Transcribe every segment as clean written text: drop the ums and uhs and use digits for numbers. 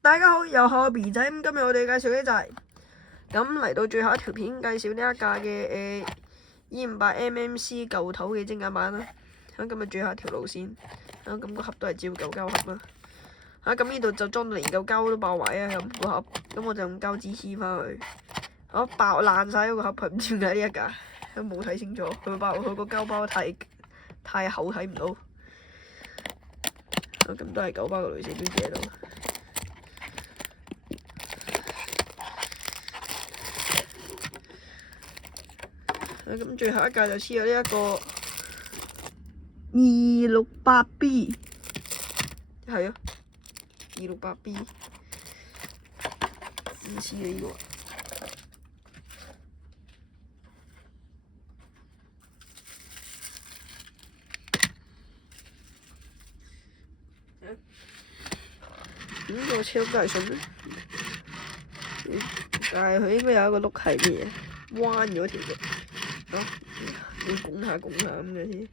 大家好，又係我 B 仔。今日我哋介紹呢就係咁嚟到最後一條片，介紹呢一架嘅E58MMC 舊頭嘅精簡版啦。咁啊最後一條路線，咁個盒都係照舊膠盒啦。咁呢度就裝到連嚿膠都爆壞啊！咁個盒，咁我就用膠紙黐翻去。爆爛晒嗰個盒，佢唔知點解呢一架，都冇睇清楚，佢個膠包太厚睇唔到。咁都係9包嘅雷射標誌喺度。咁最後一架就黐咗呢一個268B， 係啊，268B， 唔黐你呢個。呢個車都係順，但係佢應該有一個轆係咩嘢，彎咗條嘅。要拱下咁嘅先，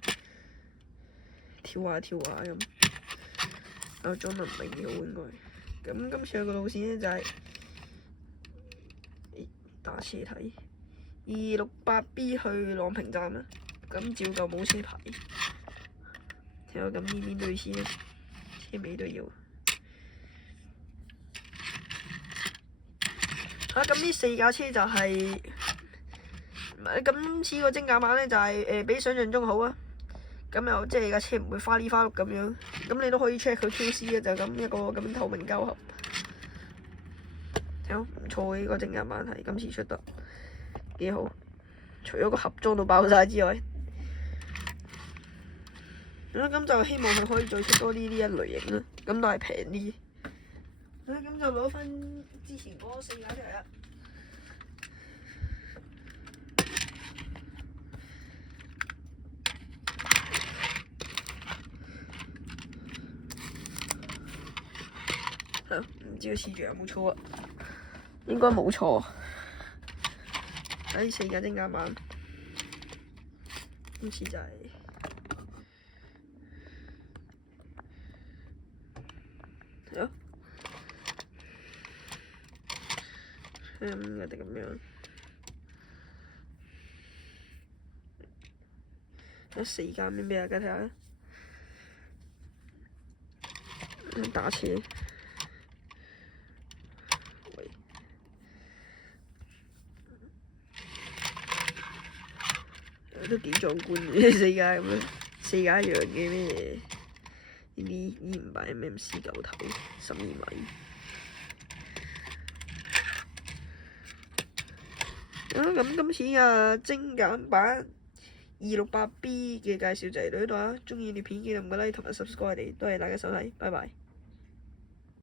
跳下咁。裝得唔係幾好應該。咁今次有個路線咧就係、打斜睇268B 去朗屏站啦。咁照舊冇車牌。睇下咁呢邊對先，車尾都要。咁呢4架車就係、今次個精簡版咧就係比想象中好啊！咁又即係架車唔會花哩花碌咁樣，咁你都可以 check 佢 QC 嘅，就咁一個咁透明膠盒，睇唔錯嘅呢個精簡版係今次出得幾好，除咗個盒裝到爆晒之外，咁就希望佢可以再出多啲呢一類型啦，咁都係平啲。咁就攞翻之前嗰4架出嚟啦。唔知個次序有冇錯啊？應該冇錯。呢4架精簡版，今次就係一定咁樣。4架邊俾大家睇下，打斜。都幾壯觀嘅呢4架咁樣，4架一樣嘅咩？呢啲E58MMC 舊頭12米。咁今次嘅精簡版268B 嘅介紹就嚟到呢度啦。中意條片記得唔該 like 同埋 subscribe 我哋，多謝大家收睇，拜拜。